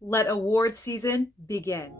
Let award season begin.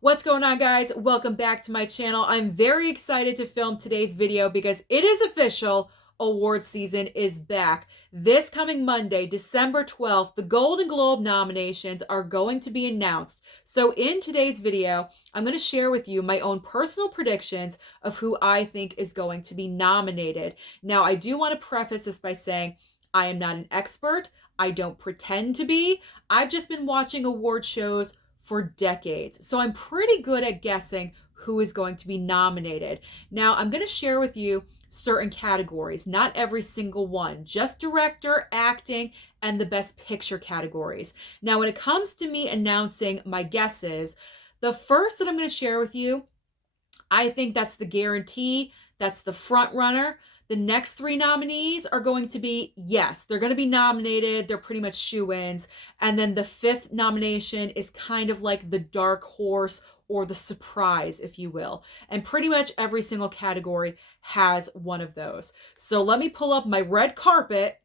What's going on, guys? Welcome back to my channel. I'm very excited to film today's video because it is official. Award season is back. This coming Monday, December 12th, the Golden Globe nominations are going to be announced. So in today's video, I'm going to share with you my own personal predictions of who I think is going to be nominated. Now, I do want to preface this by saying I am not an expert. I don't pretend to be. I've just been watching award shows for decades. So I'm pretty good at guessing who is going to be nominated. Now, I'm going to share with you certain categories, not every single one, just director, acting, and the best picture categories. Now, when it comes to me announcing my guesses, the first that I'm going to share with you, I think that's the guarantee, that's the front runner. The next three nominees are going to be, yes, they're going to be nominated. They're pretty much shoo-ins. And then the fifth nomination is kind of like the dark horse or the surprise, if you will. And pretty much every single category has one of those. So let me pull up my red carpet.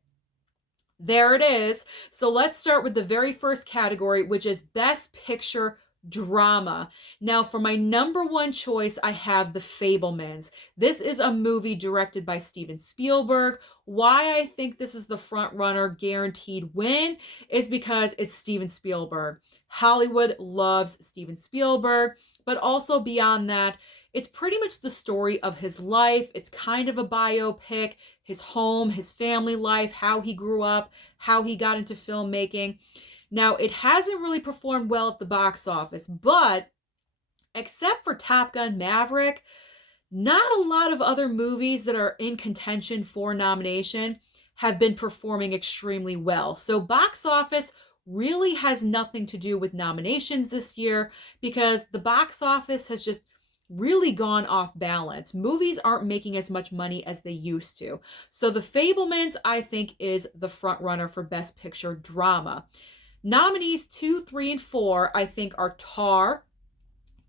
There it is. So let's start with the very first category, which is Best Picture Drama. Now, for my number one choice, I have The Fabelmans. This is a movie directed by Steven Spielberg. Why I think this is the front runner guaranteed win is because it's Steven Spielberg. Hollywood loves Steven Spielberg, but also beyond that, it's pretty much the story of his life. It's kind of a biopic, his home, his family life, how he grew up, how he got into filmmaking. Now, it hasn't really performed well at the box office, but except for Top Gun Maverick, not a lot of other movies that are in contention for nomination have been performing extremely well. So box office really has nothing to do with nominations this year because the box office has just really gone off balance. Movies aren't making as much money as they used to. So The Fabelmans, I think, is the front runner for Best Picture Drama. Nominees 2, 3, and 4, I think, are Tar,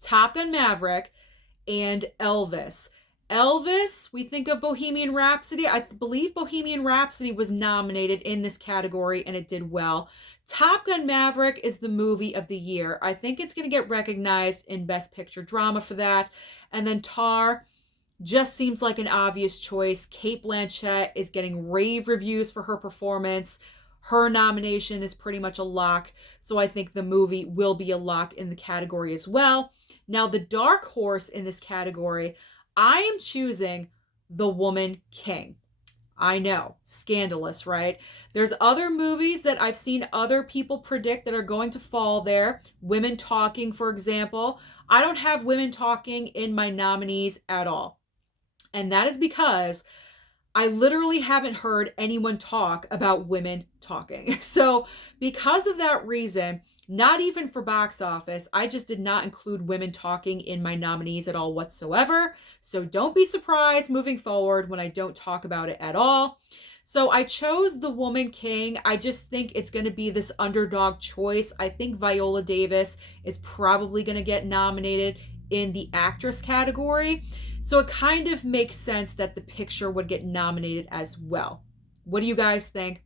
Top Gun Maverick, and Elvis. Elvis, we think of Bohemian Rhapsody. I believe Bohemian Rhapsody was nominated in this category and it did well. Top Gun Maverick is the movie of the year. I think it's going to get recognized in Best Picture Drama for that. And then Tar just seems like an obvious choice. Cate Blanchett is getting rave reviews for her performance. Her nomination is pretty much a lock, so I think the movie will be a lock in the category as well. Now, the dark horse in this category, I am choosing The Woman King. I know, scandalous, right? There's other movies that I've seen other people predict that are going to fall there. Women Talking, for example. I don't have Women Talking in my nominees at all. And that is because I literally haven't heard anyone talk about Women Talking. So because of that reason, not even for box office, I just did not include Women Talking in my nominees at all whatsoever. So don't be surprised moving forward when I don't talk about it at all. So I chose The Woman King. I just think it's going to be this underdog choice. I think Viola Davis is probably going to get nominated in the actress category. So it kind of makes sense that the picture would get nominated as well. What do you guys think?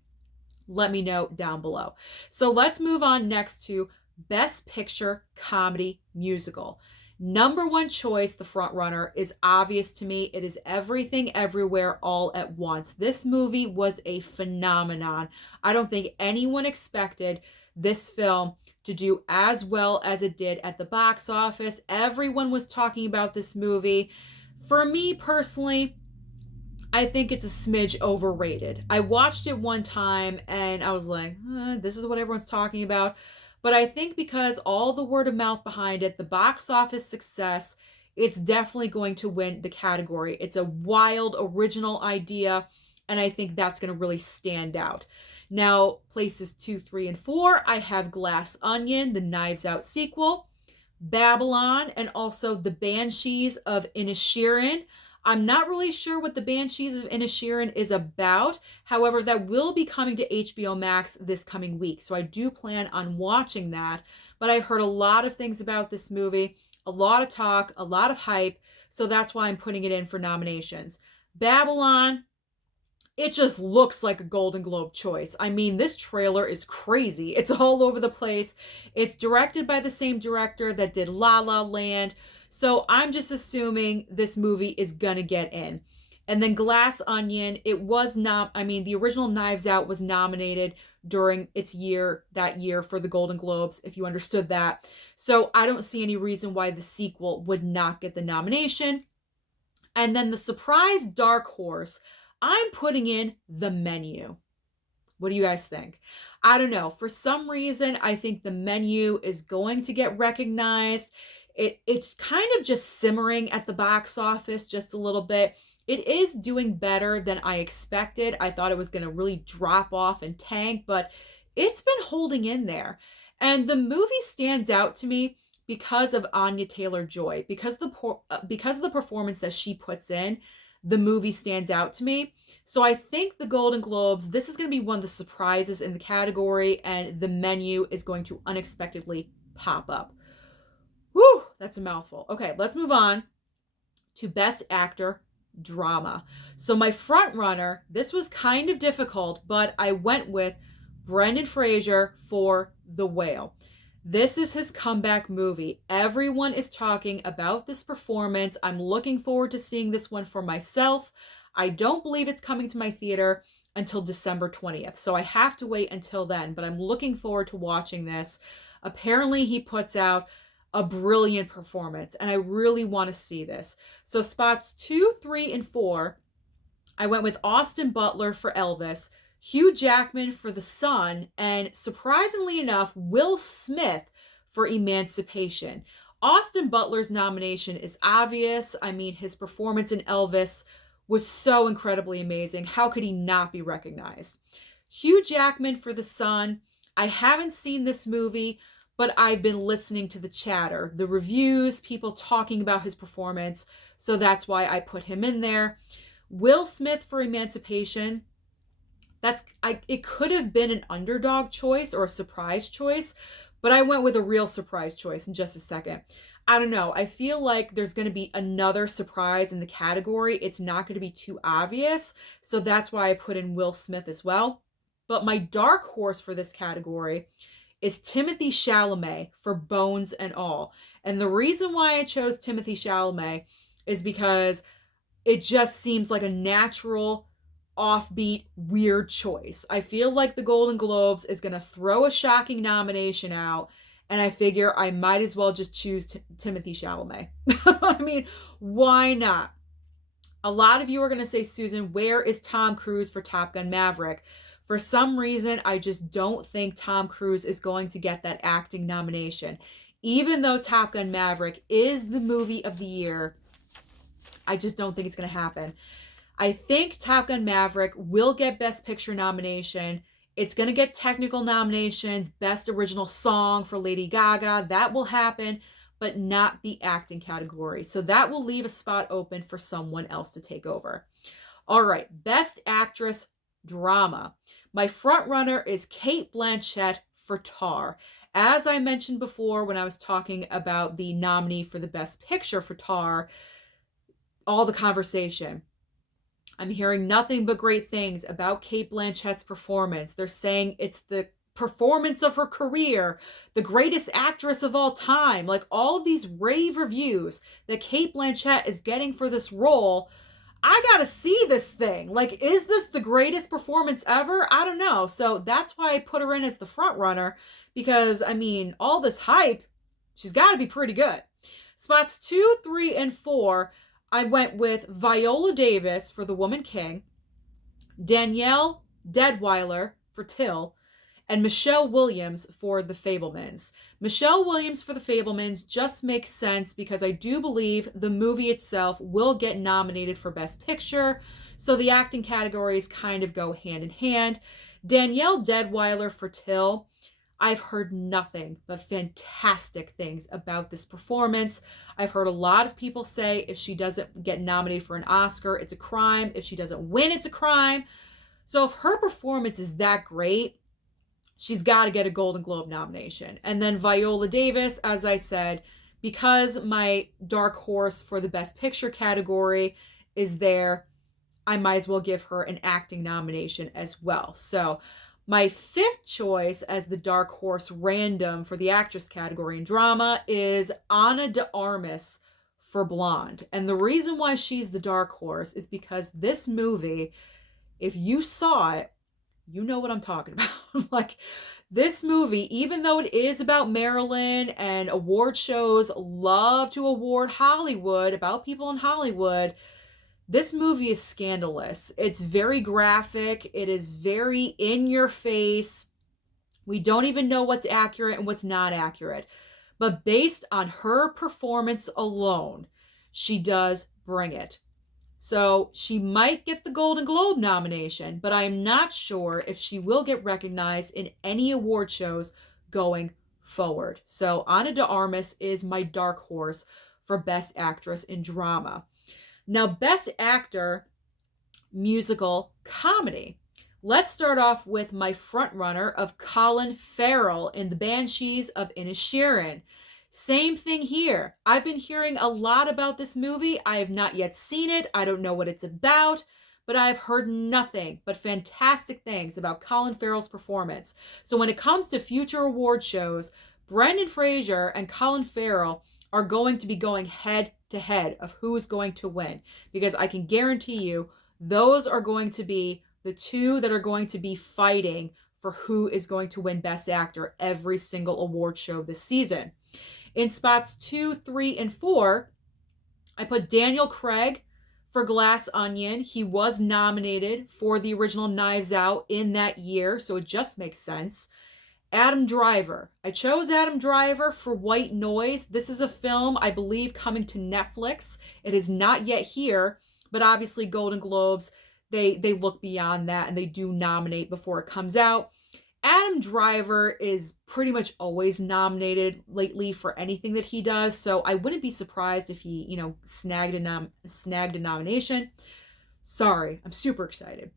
Let me know down below. So let's move on next to Best Picture Comedy Musical. Number one choice, the front runner, is obvious to me. It is Everything Everywhere All at Once. This movie was a phenomenon. I don't think anyone expected this film to do as well as it did at the box office. Everyone was talking about this movie. For me personally, I think it's a smidge overrated. I watched it one time and I was like, this is what everyone's talking about. But I think because all the word of mouth behind it, the box office success, it's definitely going to win the category. It's a wild, original idea, and I think that's going to really stand out. Now, places 2, 3, and 4, I have Glass Onion, the Knives Out sequel, Babylon, and also The Banshees of Inisherin. I'm not really sure what The Banshees of Inisherin is about. However, that will be coming to HBO Max this coming week, so I do plan on watching that. But I've heard a lot of things about this movie, a lot of talk, a lot of hype. So that's why I'm putting it in for nominations. Babylon, it just looks like a Golden Globe choice. I mean, this trailer is crazy. It's all over the place. It's directed by the same director that did La La Land. So I'm just assuming this movie is gonna get in. And then Glass Onion, it was not, I mean, the original Knives Out was nominated during its year, that year, for the Golden Globes, if you understood that. So I don't see any reason why the sequel would not get the nomination. And then the surprise dark horse, I'm putting in The Menu. What do you guys think? I don't know. For some reason, I think The Menu is going to get recognized. It's kind of just simmering at the box office just a little bit. It is doing better than I expected. I thought it was going to really drop off and tank, but it's been holding in there. And the movie stands out to me because of Anya Taylor-Joy, because of the performance that she puts in. The movie stands out to me. So I think the Golden Globes, this is going to be one of the surprises in the category, and The Menu is going to unexpectedly pop up. Whew, that's a mouthful. Okay, let's move on to Best Actor Drama. So my front runner, this was kind of difficult, but I went with Brendan Fraser for The Whale. This is his comeback movie. Everyone is talking about this performance. I'm looking forward to seeing this one for myself. I don't believe it's coming to my theater until December 20th, so I have to wait until then, but I'm looking forward to watching this. Apparently, he puts out a brilliant performance, and I really want to see this. So spots 2, 3, and 4, I went with Austin Butler for Elvis, Hugh Jackman for The Son, and surprisingly enough, Will Smith for Emancipation. Austin Butler's nomination is obvious. I mean, his performance in Elvis was so incredibly amazing. How could he not be recognized? Hugh Jackman for The Son. I haven't seen this movie, but I've been listening to the chatter, the reviews, people talking about his performance, so that's why I put him in there. Will Smith for Emancipation. It could have been an underdog choice or a surprise choice, but I went with a real surprise choice in just a second. I don't know. I feel like there's going to be another surprise in the category. It's not going to be too obvious, so that's why I put in Will Smith as well. But my dark horse for this category is Timothée Chalamet for Bones and All. And the reason why I chose Timothée Chalamet is because it just seems like a natural, offbeat, weird choice. I feel like the Golden Globes is going to throw a shocking nomination out, and I figure I might as well just choose Timothée Chalamet. I mean, why not? A lot of you are going to say, Susan, where is Tom Cruise for Top Gun Maverick? For some reason, I just don't think Tom Cruise is going to get that acting nomination. Even though Top Gun Maverick is the movie of the year, I just don't think it's going to happen. I think Top Gun Maverick will get Best Picture nomination. It's going to get technical nominations, Best Original Song for Lady Gaga. That will happen, but not the acting category. So that will leave a spot open for someone else to take over. All right, Best Actress Drama. My front runner is Cate Blanchett for Tar. As I mentioned before when I was talking about the nominee for the Best Picture for Tar, all the conversation, I'm hearing nothing but great things about Cate Blanchett's performance. They're saying it's the performance of her career, the greatest actress of all time. Like, all of these rave reviews that Cate Blanchett is getting for this role. I gotta see this thing. Like, is this the greatest performance ever? I don't know. So that's why I put her in as the front runner, because, I mean, all this hype, she's got to be pretty good. Spots 2, 3, and 4, I went with Viola Davis for The Woman King, Danielle Deadwyler for Till, and Michelle Williams for The Fabelmans. Michelle Williams for The Fabelmans just makes sense because I do believe the movie itself will get nominated for Best Picture, so the acting categories kind of go hand in hand. Danielle Deadwyler for Till, I've heard nothing but fantastic things about this performance. I've heard a lot of people say if she doesn't get nominated for an Oscar, it's a crime. If she doesn't win, it's a crime. So if her performance is that great, she's got to get a Golden Globe nomination. And then Viola Davis, as I said, because my dark horse for the Best Picture category is there, I might as well give her an acting nomination as well. So my fifth choice as the dark horse random for the actress category in drama is Ana de Armas for Blonde. And the reason why she's the dark horse is because this movie, if you saw it, you know what I'm talking about. Like, this movie, even though it is about Maryland and award shows love to award Hollywood, about people in Hollywood, this movie is scandalous. It's very graphic. It is very in your face. We don't even know what's accurate and what's not accurate. But based on her performance alone, she does bring it. So she might get the Golden Globe nomination, but I'm not sure if she will get recognized in any award shows going forward. So Ana de Armas is my dark horse for Best Actress in Drama. Now, Best Actor, Musical Comedy. Let's start off with my frontrunner of Colin Farrell in The Banshees of Inisherin. Same thing here. I've been hearing a lot about this movie. I have not yet seen it. I don't know what it's about, but I've heard nothing but fantastic things about Colin Farrell's performance. So when it comes to future award shows, Brendan Fraser and Colin Farrell are going to be going head to head of who is going to win, because I can guarantee you those are going to be the two that are going to be fighting for who is going to win Best Actor every single award show this season. In spots 2, 3, and 4, I put Daniel Craig for Glass Onion. He was nominated for the original Knives Out in that year, so it just makes sense. Adam Driver. I chose Adam Driver for White Noise. This is a film, I believe, coming to Netflix. It is not yet here, but obviously Golden Globes, they look beyond that and they do nominate before it comes out. Adam Driver is pretty much always nominated lately for anything that he does, so I wouldn't be surprised if he, snagged a nomination. Sorry, I'm super excited.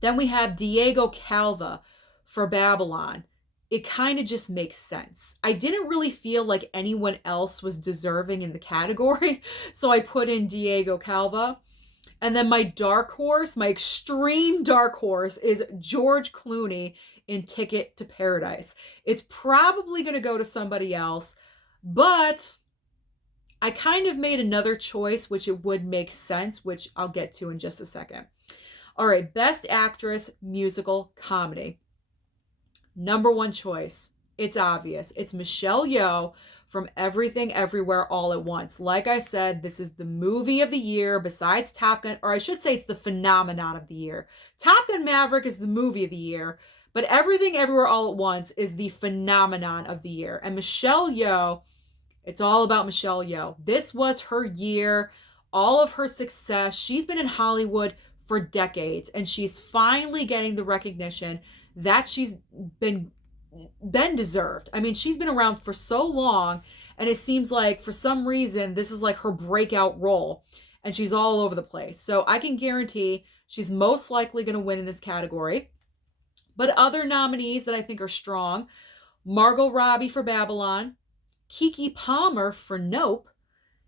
Then we have Diego Calva for Babylon. It kind of just makes sense. I didn't really feel like anyone else was deserving in the category, so I put in Diego Calva. And then my dark horse, my extreme dark horse, is George Clooney in Ticket to Paradise. It's probably going to go to somebody else, but I kind of made another choice, which it would make sense, which I'll get to in just a second. All right, Best Actress, Musical Comedy. Number one choice, it's obvious. It's Michelle Yeoh from Everything Everywhere All at Once. Like I said, this is the movie of the year besides Top Gun, or I should say it's the phenomenon of the year. Top Gun Maverick is the movie of the year, but Everything Everywhere All at Once is the phenomenon of the year. And Michelle Yeoh, it's all about Michelle Yeoh. This was her year, all of her success. She's been in Hollywood for decades, and she's finally getting the recognition that she's been deserved. I mean, she's been around for so long, and it seems like for some reason this is like her breakout role, and she's all over the place. So I can guarantee she's most likely going to win in this category. But other nominees that I think are strong: Margot Robbie for Babylon, Keke Palmer for Nope,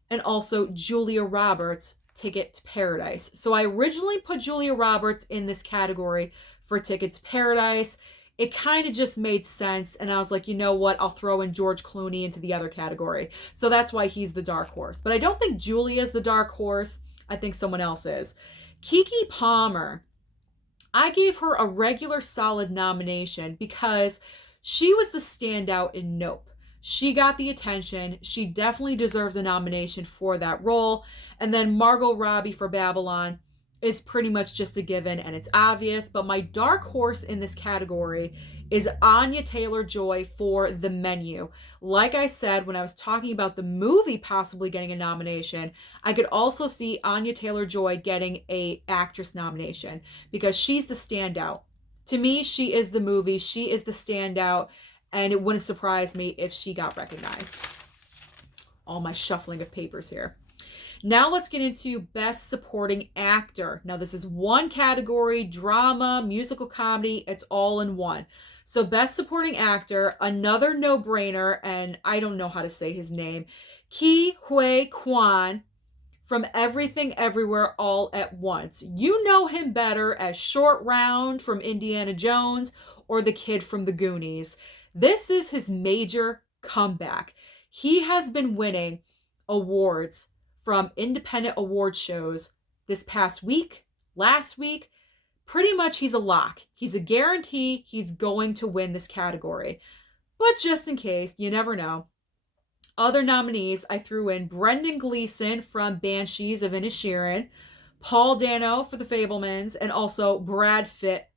and also Julia Roberts, Ticket to Paradise. So I originally put Julia Roberts in this category for Ticket to Paradise. It kind of just made sense, and I was like, you know what, I'll throw in George Clooney into the other category. So that's why he's the dark horse. But I don't think Julia's the dark horse. I think someone else is. Keke Palmer, I gave her a regular solid nomination because she was the standout in Nope. She got the attention. She definitely deserves a nomination for that role. And then Margot Robbie for Babylon is pretty much just a given, and it's obvious. But my dark horse in this category is Anya Taylor-Joy for The Menu. Like I said, when I was talking about the movie possibly getting a nomination, I could also see Anya Taylor-Joy getting a actress nomination because she's the standout. To me, she is the movie. She is the standout, and it wouldn't surprise me if she got recognized. All my shuffling of papers here. Now let's get into Best Supporting Actor. Now this is one category: drama, musical comedy, it's all in one. So Best Supporting Actor, another no-brainer, and I don't know how to say his name, Ke Huy Quan from Everything Everywhere All at Once. You know him better as Short Round from Indiana Jones or the kid from the Goonies. This is his major comeback. He has been winning awards from independent award shows this past week, last week. Pretty much he's a lock. He's a guarantee he's going to win this category. But just in case, you never know. Other nominees, I threw in Brendan Gleeson from Banshees of Inisherin, Paul Dano for The Fabelmans, and also Brad Pitt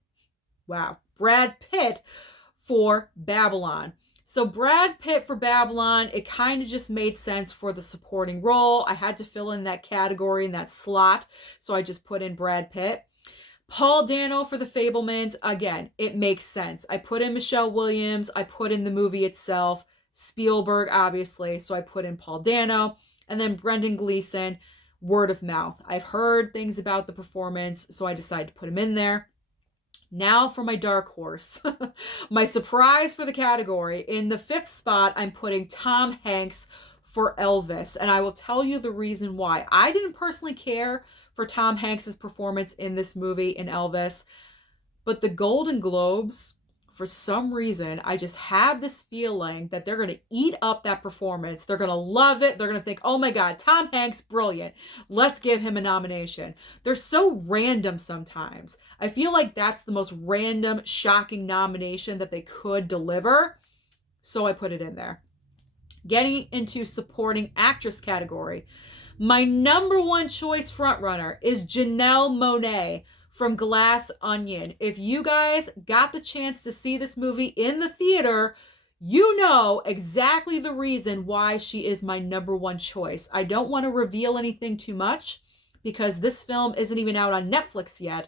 for Babylon. So Brad Pitt for Babylon, it kind of just made sense for the supporting role. I had to fill in that category in that slot, so I just put in Brad Pitt. Paul Dano for The Fabelmans, again, it makes sense. I put in Michelle Williams, I put in the movie itself, Spielberg, obviously, so I put in Paul Dano, and then Brendan Gleeson, word of mouth. I've heard things about the performance, so I decided to put him in there. Now for my dark horse. My surprise for the category. In the 5th spot, I'm putting Tom Hanks for Elvis, and I will tell you the reason why. I didn't personally care for Tom Hanks's performance in this movie in Elvis, but the Golden Globes, for some reason, I just have this feeling that they're going to eat up that performance. They're going to love it. They're going to think, oh my God, Tom Hanks, brilliant. Let's give him a nomination. They're so random sometimes. I feel like that's the most random, shocking nomination that they could deliver. So I put it in there. Getting into supporting actress category. My number one choice frontrunner is Janelle Monáe from Glass Onion. If you guys got the chance to see this movie in the theater, you know exactly the reason why she is my number one choice. I don't want to reveal anything too much because this film isn't even out on Netflix yet.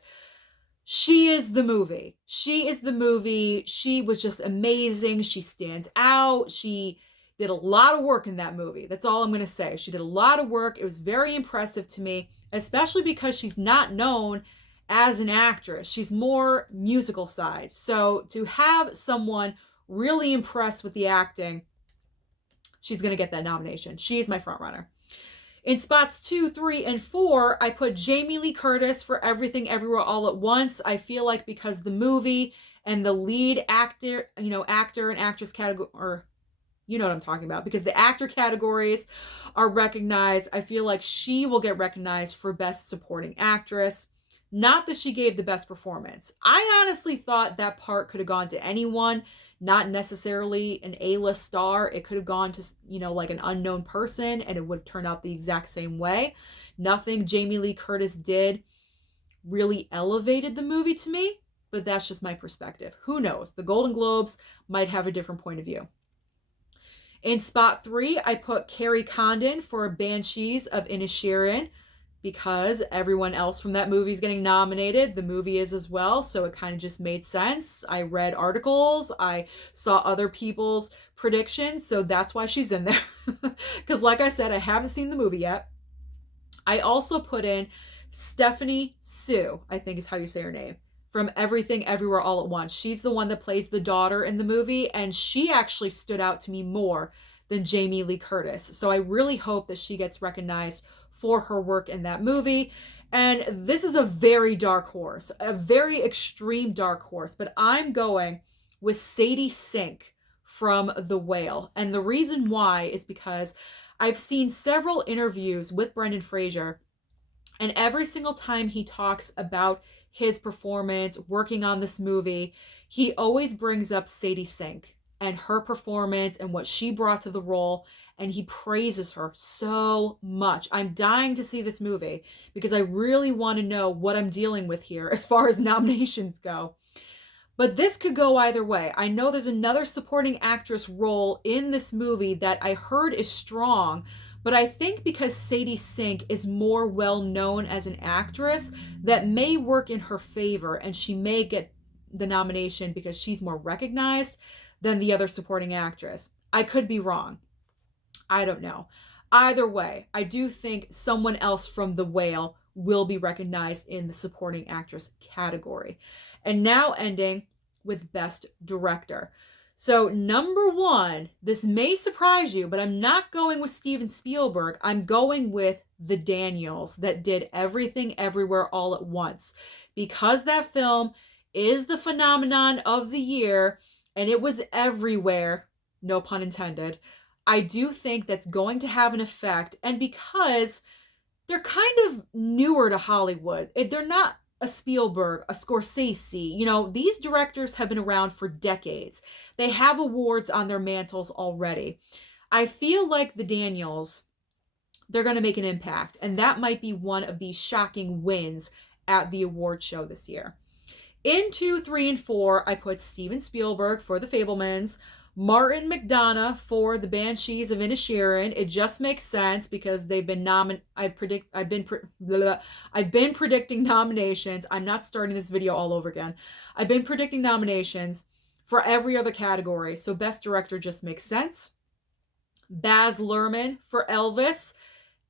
She is the movie. She is the movie. She was just amazing. She stands out. She did a lot of work in that movie. That's all I'm going to say. She did a lot of work. It was very impressive to me, especially because she's not known as an actress. She's more musical side. So to have someone really impressed with the acting, she's going to get that nomination. She's my front runner. In spots 2, 3, and 4, I put Jamie Lee Curtis for Everything Everywhere All at Once. I feel like because the movie and the lead actor, actor and actress category, or you know what I'm talking about, because the actor categories are recognized. I feel like she will get recognized for Best Supporting Actress. Not that she gave the best performance. I honestly thought that part could have gone to anyone, not necessarily an A-list star. It could have gone to, like an unknown person, and it would have turned out the exact same way. Nothing Jamie Lee Curtis did really elevated the movie to me, but that's just my perspective. Who knows? The Golden Globes might have a different point of view. In spot 3, I put Carrie Condon for Banshees of Inisherin because everyone else from that movie is getting nominated. The movie is as well, so it kind of just made sense. I read articles. I saw other people's predictions, so that's why she's in there. Because like I said, I haven't seen the movie yet. I also put in Stephanie Sue, I think is how you say her name, from Everything Everywhere All at Once. She's the one that plays the daughter in the movie, and she actually stood out to me more than Jamie Lee Curtis. So I really hope that she gets recognized for her work in that movie. And this is a very dark horse, a very extreme dark horse, but I'm going with Sadie Sink from The Whale. And the reason why is because I've seen several interviews with Brendan Fraser, and every single time he talks about his performance working on this movie, he always brings up Sadie Sink and her performance and what she brought to the role, and he praises her so much. I'm dying to see this movie because I really want to know what I'm dealing with here as far as nominations go. But this could go either way. I know there's another supporting actress role in this movie that I heard is strong, but I think because Sadie Sink is more well known as an actress, that may work in her favor, and she may get the nomination because she's more recognized than the other supporting actress. I could be wrong. I don't know. Either way, I do think someone else from The Whale will be recognized in the supporting actress category. And now ending with Best Director. So number one, this may surprise you, but I'm not going with Steven Spielberg. I'm going with the Daniels that did Everything Everywhere All at Once. Because that film is the phenomenon of the year and it was everywhere, no pun intended, I do think that's going to have an effect. And because they're kind of newer to Hollywood, they're not a Spielberg, a Scorsese. You know, these directors have been around for decades. They have awards on their mantles already. I feel like the Daniels, they're going to make an impact, and that might be one of these shocking wins at the award show this year. In 2, 3, and 4, I put Steven Spielberg for The Fabelmans, Martin McDonagh for The Banshees of Inisherin. It just makes sense because they've been I've been predicting nominations. I'm not starting this video all over again. I've been predicting nominations for every other category, so Best Director just makes sense. Baz Luhrmann for Elvis.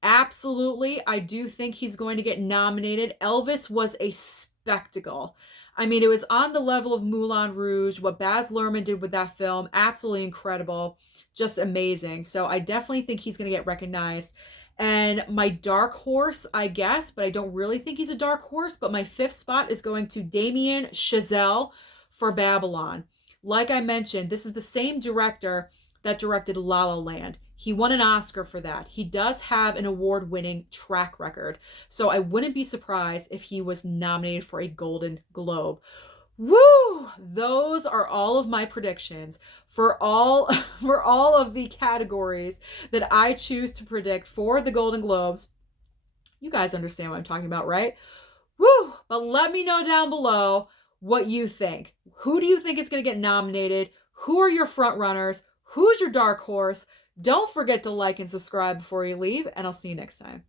Absolutely, I do think he's going to get nominated. Elvis was a spectacle. I mean, it was on the level of Moulin Rouge. What Baz Luhrmann did with that film, absolutely incredible. Just amazing. So I definitely think he's going to get recognized. And my dark horse, I guess, but I don't really think he's a dark horse, but my 5th spot is going to Damien Chazelle for Babylon. Like I mentioned, this is the same director that directed La La Land. He won an Oscar for that. He does have an award-winning track record. So I wouldn't be surprised if he was nominated for a Golden Globe. Woo! Those are all of my predictions for all of the categories that I choose to predict for the Golden Globes. You guys understand what I'm talking about, right? Woo! But let me know down below what you think. Who do you think is going to get nominated? Who are your front runners? Who's your dark horse? Don't forget to like and subscribe before you leave, and I'll see you next time.